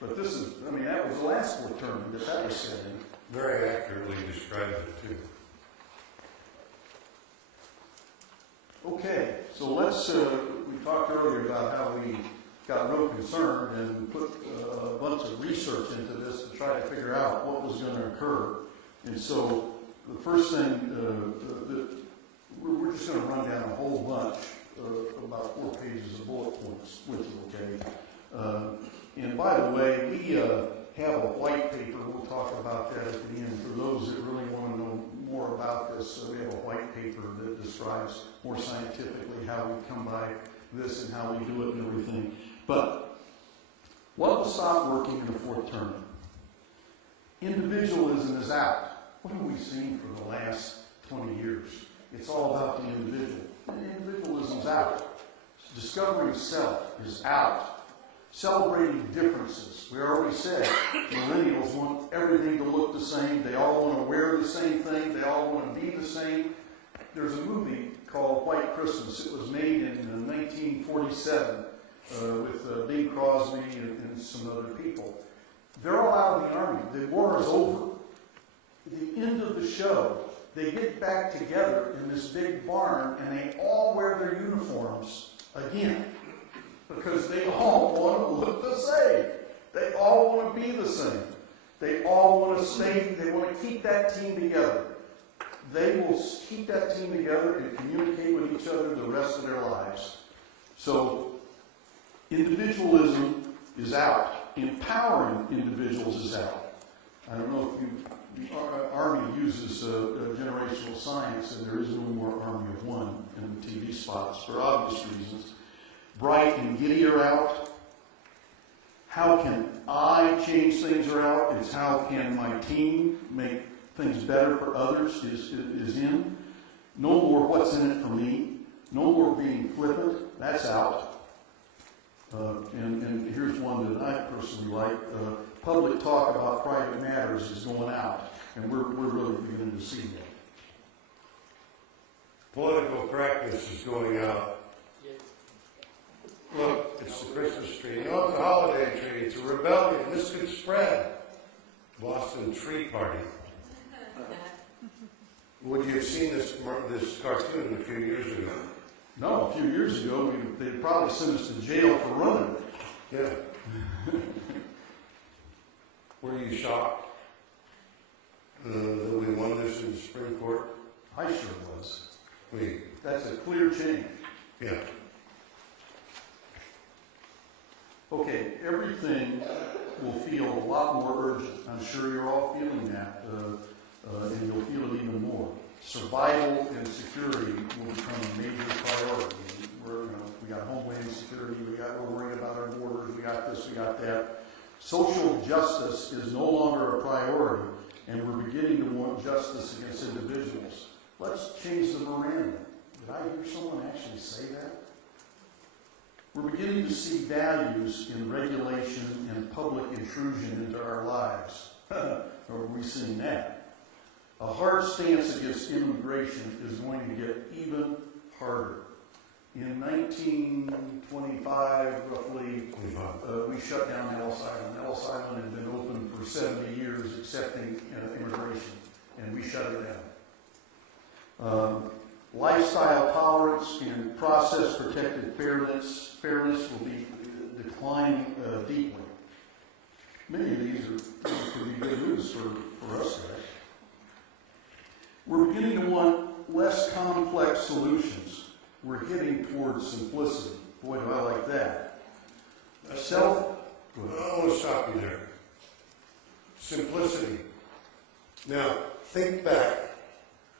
But this is, I mean, that was the last fourth term that was said in. Very accurately described it, too. Okay, so let's, we talked earlier about how we got real concerned and put a bunch of research into this to try to figure out what was going to occur. And so the first thing, we're just going to run down a whole bunch, about 4 pages of bullet points with you, okay? And by the way, we have a white paper. We'll talk about that at the end. For those that really want to know more about this, we have a white paper that describes more scientifically how we come by this and how we do it and everything. But what will stop working in the fourth term? Individualism is out. What have we seen for the last 20 years? It's all about the individual. Individualism's out. Discovering self is out. Celebrating differences. We already said millennials want everything to look the same. They all want to wear the same thing. They all want to be the same. There's a movie called White Christmas. It was made in 1947 with Bing Crosby and some other people. They're all out of the army. The war is over. At the end of the show, they get back together in this big barn and they all wear their uniforms again. Because they all want to look the same. They all want to be the same. They all want to stay, they want to keep that team together. They will keep that team together and communicate with each other the rest of their lives. So, individualism is out. Empowering individuals is out. I don't know if the Army uses generational science, and there is no more Army of One in the TV spots for obvious reasons. Bright and giddy are out. How can I change things are out? It's how can my team make things better for others is in. No more what's in it for me. No more being flippant. That's out. And here's one that I personally like. Public talk about private matters is going out. And we're really beginning to see that. Political correctness is going out. Look, it's the Christmas tree. You know, it's a holiday tree. It's a rebellion. This could spread. Boston Tree Party. Would you have seen this cartoon a few years ago? No, a few years ago, they'd probably send us to jail for running it. Yeah. Were you shocked that we won this in the Supreme Court? I sure was. We. That's a clear change. Yeah. Okay, everything will feel a lot more urgent. I'm sure you're all feeling that, and you'll feel it even more. Survival and security will become a major priority. We got homeland security, we're worried about our borders, we got this, we got that. Social justice is no longer a priority, and we're beginning to want justice against individuals. Let's change the Miranda. Did I hear someone actually say that? We're beginning to see values in regulation and public intrusion into our lives. Are we seeing that? A hard stance against immigration is going to get even harder. In 1925, roughly, we shut down Ellis Island. Ellis Island had been open for 70 years accepting immigration, and we shut it down. Lifestyle tolerance and process-protected fairness will be declining deeply. Many of these could be good news for us guys. We're beginning to want less complex solutions. We're heading towards simplicity. Boy, do I like that. I want to stop you there. Simplicity. Now, think back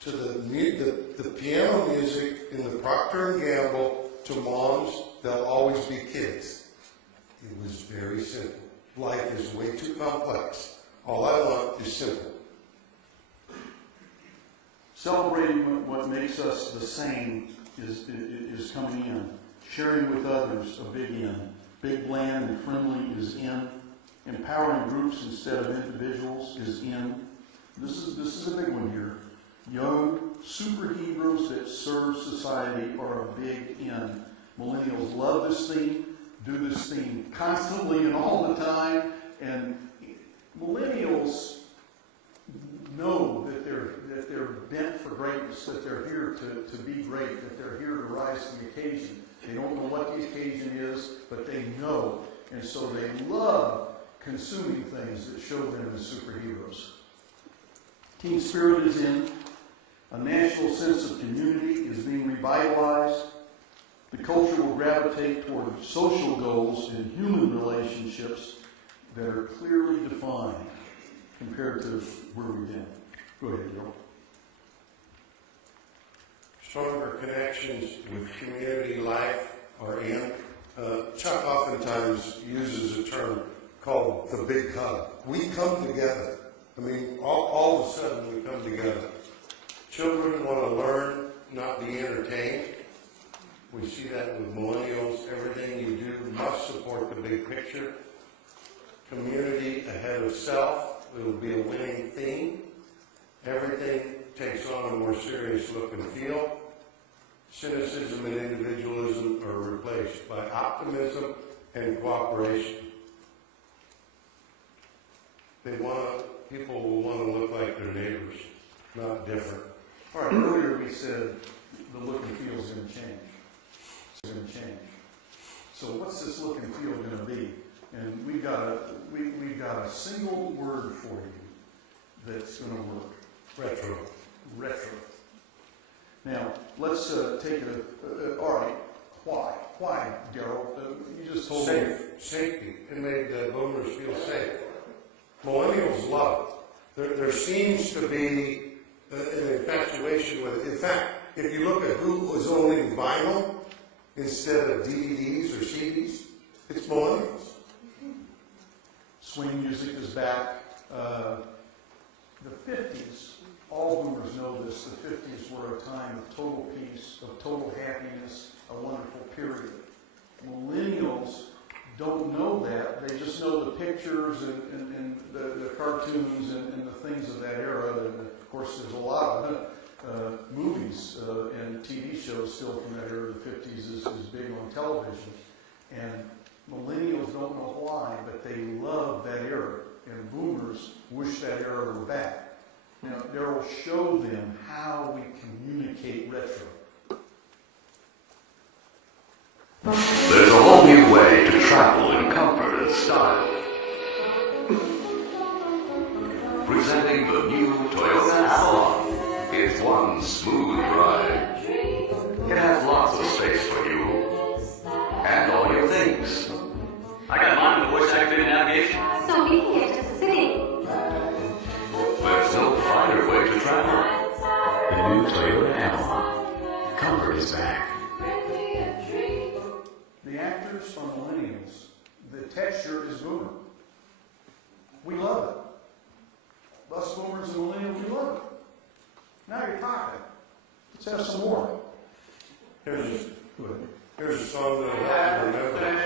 to the piano music in the Procter & Gamble to Moms, They'll Always Be Kids. It was very simple. Life is way too complex. All I want is simple. Celebrating what makes us the same is coming in. Sharing with others, a big in. Big, bland, and friendly is in. Empowering groups instead of individuals is in. This is a big one here. Young superheroes that serve society are a big in. Millennials love this theme, do this theme constantly and all the time, And millennials know that they're bent for greatness, that they're here to be great, that they're here to rise to the occasion. They don't know what the occasion is, but they know. And so they love consuming things that show them as superheroes. Teen spirit is in. A national sense of community is being revitalized. The culture will gravitate toward social goals and human relationships that are clearly defined compared to where we've been. Go ahead, Joe. Stronger connections with community life are in. Chuck oftentimes uses a term called the big hug. We come together. I mean, all of a sudden we come together. Children want to learn, not be entertained. We see that with millennials. Everything you do must support the big picture. Community ahead of self will be a winning theme. Everything takes on a more serious look and feel. Cynicism and individualism are replaced by optimism and cooperation. People will want to look like their neighbors, not different. All right, earlier we said the look and feel is going to change. It's going to change. So what's this look and feel going to be? And we've got a single word for you that's going to work. Retro. Retro. Now, let's take all right, why? Why, Daryl? You just told me. Safety. It made boomers feel safe. Millennials love it. There seems to be an infatuation with it. In fact, if you look at who was owning vinyl instead of DVDs or CDs, it's millennials. Swing music is back. The 50s, all boomers know this, the 50s were a time of total peace, of total happiness, a wonderful period. Millennials don't know that. They just know the pictures and the cartoons and the things of that era. And of course, there's a lot of movies and TV shows still from that era. The 50s is big on television. And millennials don't know why, but they love that era. And boomers wish that era were back. Now, Daryl showed them how we communicate retro. There's a whole new way to travel in comfort and style. Presenting the new Toyota Avalon. It's one smooth ride. It has lots of space for you and all your things. I got mine with voice activated navigation. So we can get to the city. There's no finer way to travel. The new Toyota Avalon. Comfort is back. The actors are millennials. The texture is boomer. We love it. Us boomers and millennials, we love it. Now you're talking. Let's have some more. Here's Good. a song that I have to remember.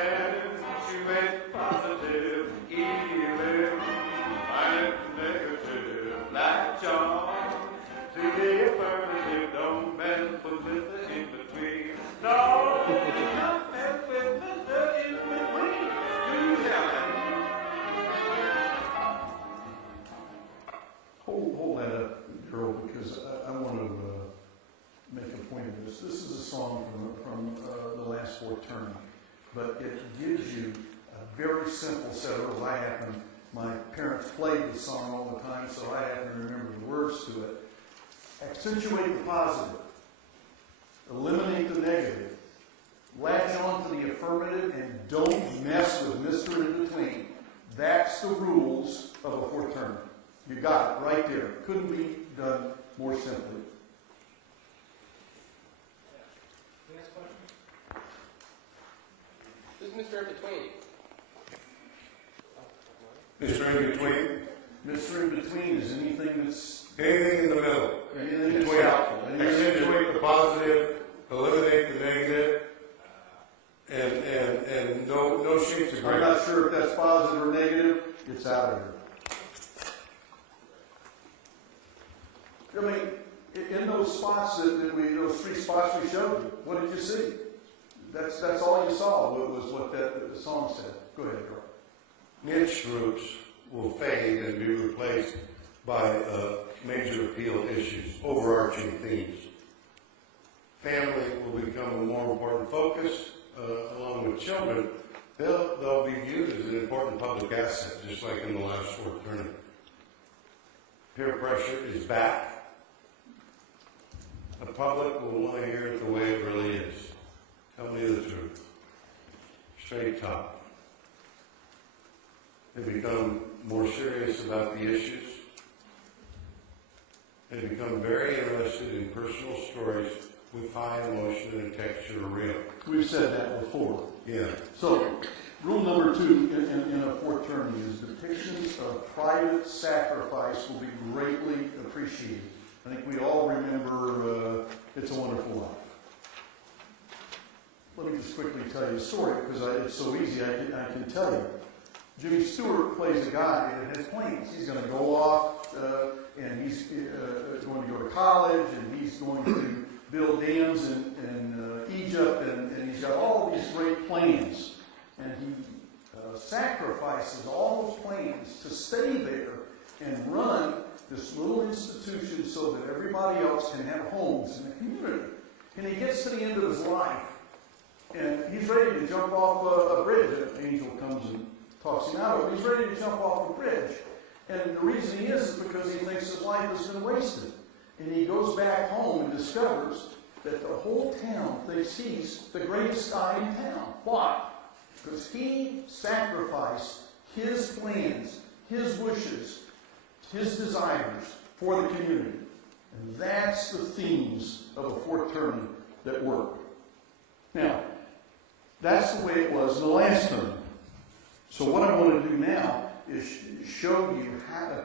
Hold that up, Earl, because I want to make a point of this. This is a song from the last fourth term, but it gives you a very simple set of rules. My parents played the song all the time, so I happen to remember the words to it. Accentuate the positive. Eliminate the negative. Latch on to the affirmative and don't mess with Mr. In Between. That's the rules of a fourth term. You got it right there. Couldn't be done more simply. Who's Mr. In Between? Mr. In Between. Mr. In Between is anything that's Anything in the middle. anything that's doubtful. Accentuate the positive, eliminate the negative, and no shades of I'm gray. not sure if that's positive or negative. It's out of here. I mean, in those spots those three spots we showed you, what did you see? That's all you saw was what that song said. Go ahead, girl. niche groups will fade and be replaced by major appeal issues, overarching themes. Family will become a more important focus, along with children. They'll be viewed as an important public asset, just like in the last Fort tournament. Peer pressure is back. The public will want to hear it the way it really is. Tell me the truth. Straight talk. They become more serious about the issues. They become very interested in personal stories with high emotion and texture real. We've said that before. Yeah. So, rule number 2 in a Fort tourney is depictions of private sacrifice will be greatly appreciated. I think we all remember It's a Wonderful Life. Let me just quickly tell you a story, because it's so easy, I can tell you. Jimmy Stewart plays a guy that has plans. He's going to go off, and he's going to go to college, and he's going to build dams in Egypt, and he's got all these great plans. And he sacrifices all those plans to stay there and run this little institution so that everybody else can have homes in the community. And he gets to the end of his life, and he's ready to jump off a bridge. An angel comes and talks him out of it. He's ready to jump off a bridge. And the reason he is because he thinks his life has been wasted. And he goes back home and discovers that the whole town thinks he's the greatest guy in town. Why? Because he sacrificed his plans, his wishes, his desires for the community. And that's the themes of a Fort tourney that work. Now, that's the way it was in the last tournament. So what I want to do now is show you how,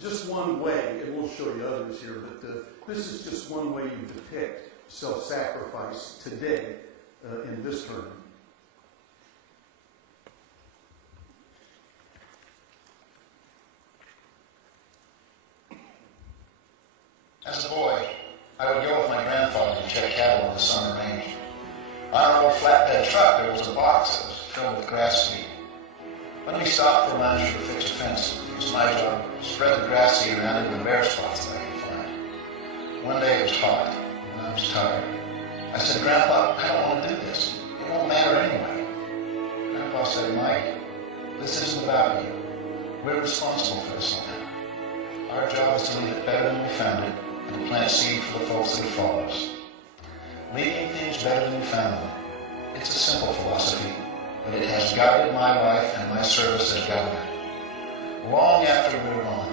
just one way, and we'll show you others here, but this is just one way you depict self-sacrifice today in this tournament. As a boy, I would go with my grandfather to check cattle on the summer range. On an old flatbed truck, there was a box that was filled with grass seed. When we stopped for lunch or to fix a fence, it was my job to spread the grass seed around into the bare spots that I could find. One day it was hot, and I was tired. I said, "Grandpa, I don't want to do this. It won't matter anyway." Grandpa said, "Mike, this isn't about you. We're responsible for this land. Our job is to leave it better than we found it, and to plant seed for the folks that follow us. Leaving things better than we found them. It's a simple philosophy, but it has guided my life and my service as governor. Long after we're gone,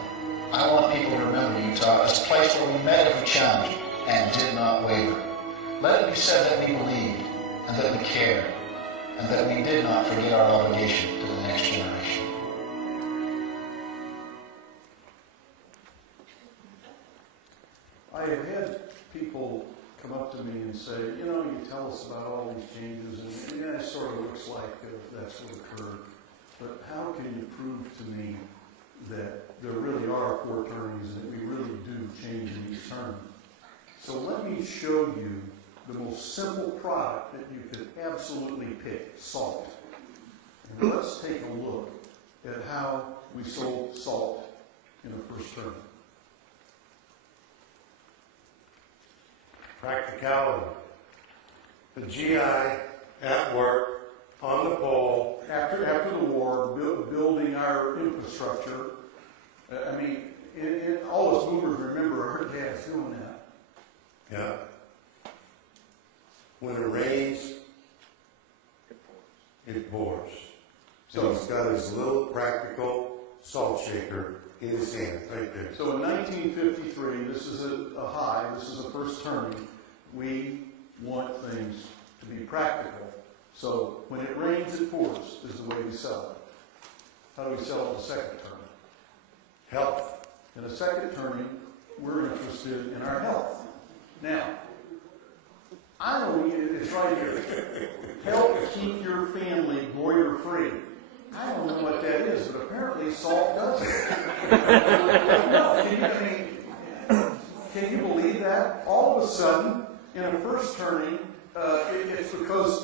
I want people to remember Utah as a place where we met every challenge and did not waver. Let it be said that we believed, and that we cared, and that we did not forget our obligation to the next generation." I have had people come up to me and say, you know, you tell us about all these changes, and yeah, it sort of looks like that's what occurred. But how can you prove to me that there really are Fort tourneys and that we really do change in each term? So let me show you the most simple product that you could absolutely pick, salt. And let's take a look at how we sold salt in the first term. Practicality. The GI at work, on the pole. After the war, building our infrastructure. I mean, all us boomers remember our dads doing that. Yeah. When it rains, it pours. So he's got his little practical salt shaker in his hand, right there. So in 1953, this is a high, this is a first turning. We want things to be practical. So when it rains, it pours is the way we sell it. How do we sell it the second turning? Health. In the second turning, we're interested in our health. Now, I don't need it's right here. Help keep your family goiter-free. I don't know what that is, but apparently salt does it. No, can you believe that? All of a sudden, in a first turning, it's because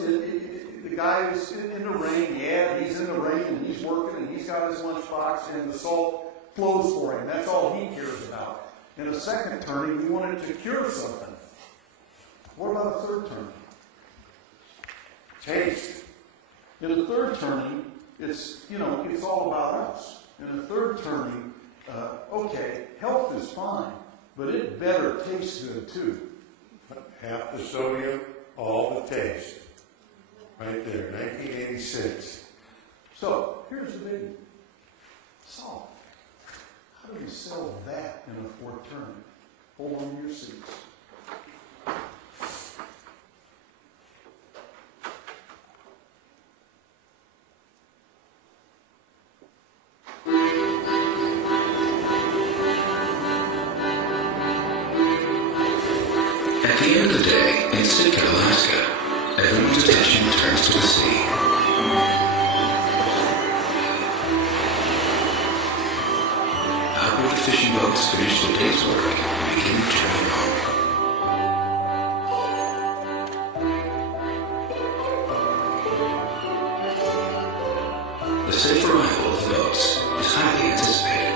the guy is in the rain, yeah, he's in the rain and he's working and he's got his lunchbox and the salt flows for him. That's all he cares about. In a second turning, you want it to cure something. What about a third turning? Taste. In a third turning, it's all about us. In a third turning, okay, health is fine, but it better taste good too. Half the sodium, all the taste. Right there, 1986. So, here's the biggie. Salt. How do we sell that in a fourth turning? Hold on to your seats. At the end of the day, in Sitka, Alaska, everyone's attention turns to the sea. Outboard fishing boats finish the day's work and begin returning home. The safe arrival of the boats is highly anticipated.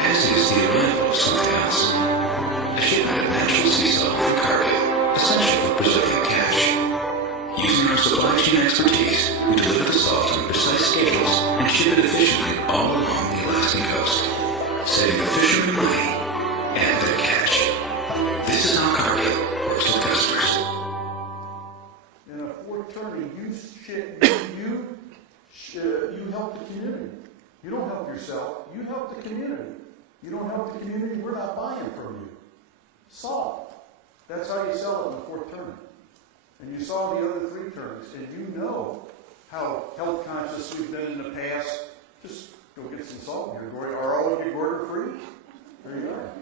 As is the arrival of something else. A shipment of natural sea salt from cargo, essential for preserving cash. Using our supply chain expertise, we deliver the salt on precise schedules and ship it efficiently all along the Alaskan coast, saving the fishermen money and their cash. This is how Cargill works with customers. In a fourth turning, you help the community. You don't help yourself, you help the community. You don't help the community, we're not buying from you. Salt. That's how you sell it in the fourth turning. And you saw the other three turns, and you know how health conscious we've been in the past. Just go get some salt here. Are all of you gluten free? There you are.